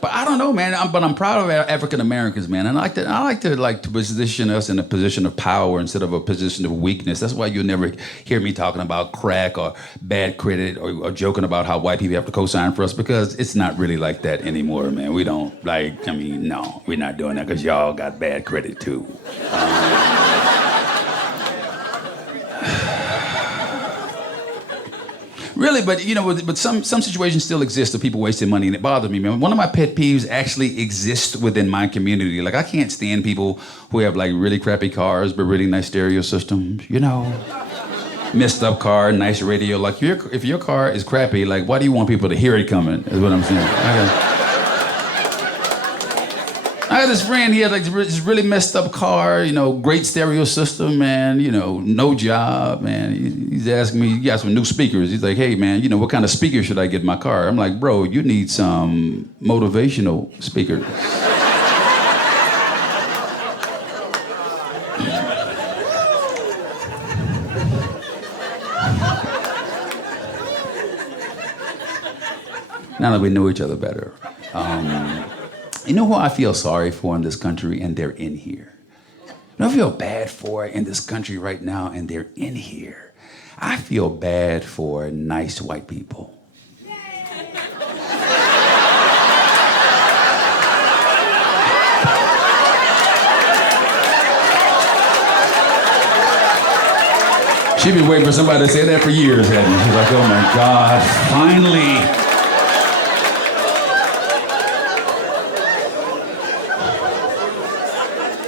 But I don't know, man. I'm proud of African Americans, man, and I like to position us in a position of power instead of a position of weakness. That's why you'll never hear me talking about crack or bad credit or joking about how white people have to co-sign for us because it's not really like that anymore, man. We don't like. I mean, no, we're not doing that because y'all got bad credit too. Really, but you know, but some situations still exist of people wasting money, and it bothers me, man. One of my pet peeves actually exists within my community. Like, I can't stand people who have like really crappy cars but really nice stereo systems. You know, messed up car, nice radio. Like, if your car is crappy, like, why do you want people to hear it coming? Is what I'm saying. I had this friend, he had like this really messed up car, you know, great stereo system, man, you know, no job, man. He's asking me, he got some new speakers. He's like, hey, man, you know, what kind of speakers should I get in my car? I'm like, bro, you need some motivational speakers. Now that we know each other better. You know who I feel sorry for in this country, and they're in here? You know who I feel bad for in this country right now, and they're in here? I feel bad for nice white people. She's been waiting for somebody to say that for years, hadn't she? She's like, oh my God, finally.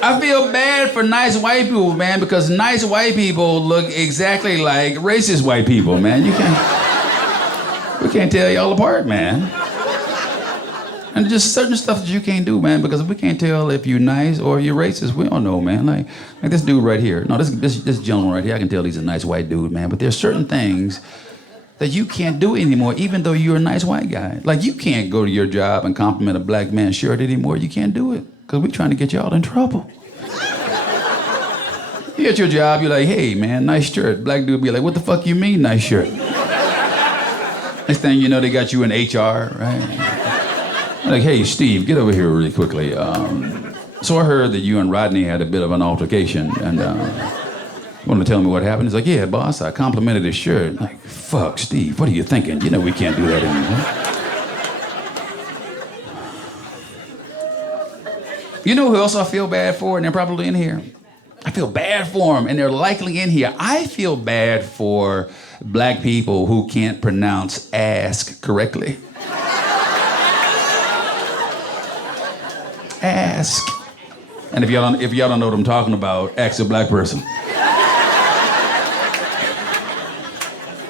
I feel bad for nice white people, man, because nice white people look exactly like racist white people, man. We can't tell y'all apart, man. And just certain stuff that you can't do, man, because we can't tell if you're nice or you're racist. We don't know, man. Like this dude right here. No, this gentleman right here, I can tell he's a nice white dude, man. But there's certain things that you can't do anymore, even though you're a nice white guy. Like, you can't go to your job and compliment a black man's shirt anymore. You can't do it. Because we're trying to get y'all in trouble. You at your job, you're like, hey, man, nice shirt. Black dude be like, what the fuck you mean, nice shirt? Next thing you know, they got you in HR, right? Like, hey, Steve, get over here really quickly. So I heard that you and Rodney had a bit of an altercation, and you want to tell me what happened? He's like, yeah, boss, I complimented his shirt. I'm like, fuck, Steve, what are you thinking? You know we can't do that anymore. You know who else I feel bad for, and they're probably in here? I feel bad for them, and they're likely in here. I feel bad for black people who can't pronounce ask correctly. Ask. And if y'all don't know what I'm talking about, ask a black person.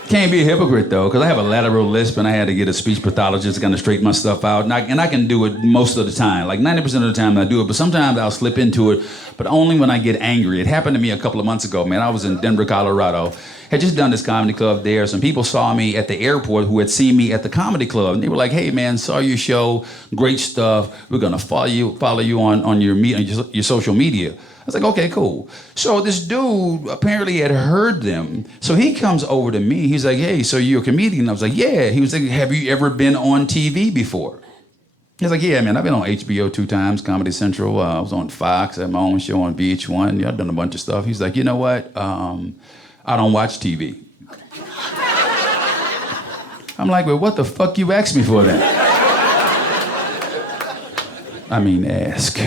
Can't be a hypocrite though, because I have a lateral lisp and I had to get a speech pathologist to kind of straighten my stuff out. And I can do it most of the time. Like 90% of the time I do it, but sometimes I'll slip into it, but only when I get angry. It happened to me a couple of months ago, man. I was in Denver, Colorado. Had just done this comedy club there. Some people saw me at the airport who had seen me at the comedy club. And they were like, hey man, saw your show, great stuff. We're gonna follow you on your social media. I was like, okay, cool. So this dude apparently had heard them. So he comes over to me. He's like, hey, so you're a comedian? I was like, yeah. He was like, have you ever been on TV before? He's like, yeah, man, I've been on HBO 2 times, Comedy Central. I was on Fox, I had my own show on VH1. Yeah, I've done a bunch of stuff. He's like, you know what? I don't watch TV. I'm like, well, what the fuck you asked me for then? I mean, ask.